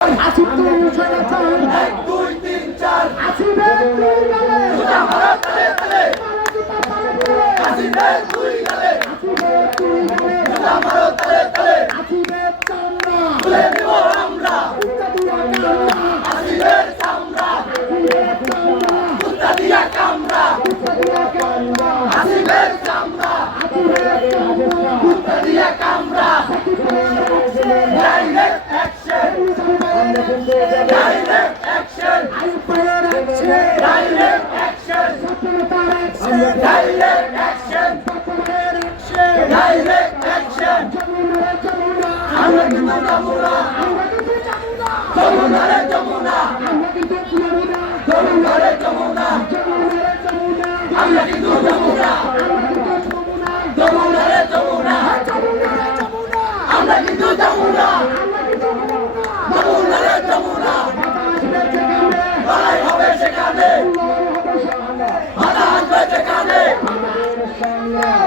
আসিফ তুই শয়তান 1 2 3 4 আসিফের তুই গেলে জুতা মারো তালে তালে আসিফের তুই গেলে আসিফের তুই গেলে জুতা মারো তালে তালে আসিফের চামড়া তুলে দেব আমরা কুত্তা দিয়া কামড়া আসিফের চামড়া আসিফের চামড়া কুত্তা দিয়া কামড়া কুত্তা দিয়া কামড়া আসিফের চামড়া আসিফের চামড়া কুত্তা দিয়া কামড়া ডাইরেক্ট অ্যাকশন ডাইরেক্ট অ্যাকশন আইপায়ের আছে ডাইরেক্ট অ্যাকশন সফলতার আছে ডাইরেক্ট অ্যাকশন সফলতার আছে ডাইরেক্ট অ্যাকশন যমুনা যমুনা আমরা কিন্তু যমুনা আমরা কিন্তু যমুনা যমুনা রে যমুনা আমরা কিন্তু যমুনা যমুনা রে যমুনা যমুনা রে যমুনা আমরা কিন্তু যমুনা আমরা কিন্তু যমুনা যমুনা রে যমুনা যমুনা রে যমুনা আমরা কিন্তু যমুনা আমরা কিন্তু যমুনা যমুনা রে যমুনা বাতাস বেঁচে লড়াই হবে গেলে সেখানে লড়াই হবে সামনে বাধা আসবে সেখানে বাতাস সামনে